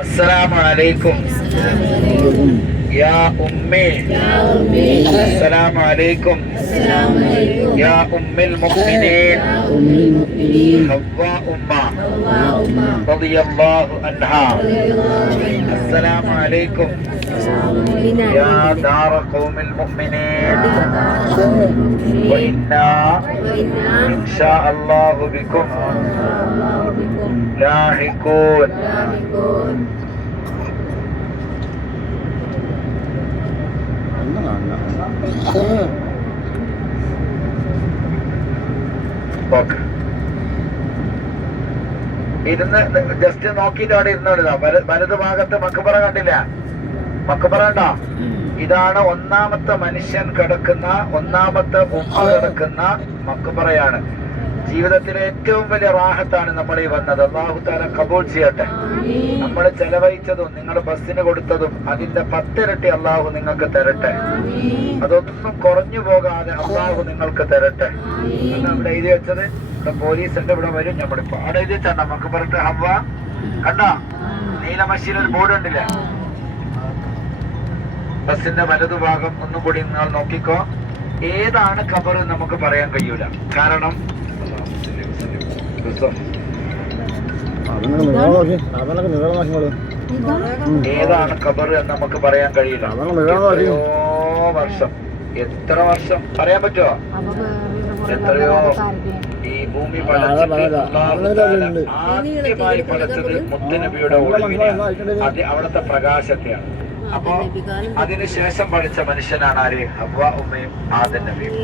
السلام عليكم يا أمي السلام عليكم يا أم المؤمنين حواء رضي الله عنها السلام عليكم يا دار قوم المؤمنين وإنا إن شاء الله بكم لاحقون ഇരുന്ന് ജസ്റ്റ് നോക്കിയിട്ട് അവിടെ ഇരുന്നോളിതാ. വലതു ഭാഗത്ത് മക്ബറ കണ്ടില്ല? മക്ബറ കണ്ടോ? ഇതാണ് ഒന്നാമത്തെ മനുഷ്യൻ കിടക്കുന്ന, ഒന്നാമത്തെ ഉമ്മ കിടക്കുന്ന മക്ബറയാണ്. ജീവിതത്തിലെ ഏറ്റവും വലിയ റാഹത്താണ് നമ്മൾ ഈ വന്നത്. അല്ലാഹു തആല കബൂൽ ചെയ്യട്ടെ. നമ്മൾ ചെലവഴിച്ചതും നിങ്ങൾ ബസ്സിന് കൊടുത്തതും അതിന്റെ 10 ഇരട്ടി അല്ലാഹു നിങ്ങൾക്ക് തരട്ടെ. അതൊന്നും കുറഞ്ഞു പോകാതെ അല്ലാഹു നിങ്ങൾക്ക് തരട്ടെ. അവിടെ എഴുതി വെച്ചത് ഇവിടെ പോലീസിന്റെ ഇവിടെ വരും. നമ്മളിപ്പോ അവിടെ എഴുതി വെച്ചാ നമുക്ക് പറഞ്ഞിട്ട് ഹവ്വ കണ്ടോ? നീലമശിയിൽ ഒരു ബോർഡ് ഉണ്ടല്ലേ? ബസ്സിന്റെ വലതുഭാഗം ഒന്നും കൂടി നിങ്ങൾ നോക്കിക്കോ. ഏതാണ് ഖബർ നമുക്ക് പറയാൻ കഴിയൂല. കാരണം ഏതാണ് ഖബർ എന്ന് നമുക്ക് പറയാൻ കഴിയില്ല. എത്രയോ വർഷം, എത്ര വർഷം പറയാൻ പറ്റുമോ? എത്രയോ ഈ ഭൂമി ആദ്യമായി പടച്ചത് മുത്തുനബിയുടെ ഒളിവിനെയാണ്, അവിടുത്തെ പ്രകാശത്തെയാണ്. അപ്പോ അതിനുശേഷം പഠിച്ച മനുഷ്യനാണ് ആര്? ഹവ്വ ഉമ്മയും ആദം നബിയും.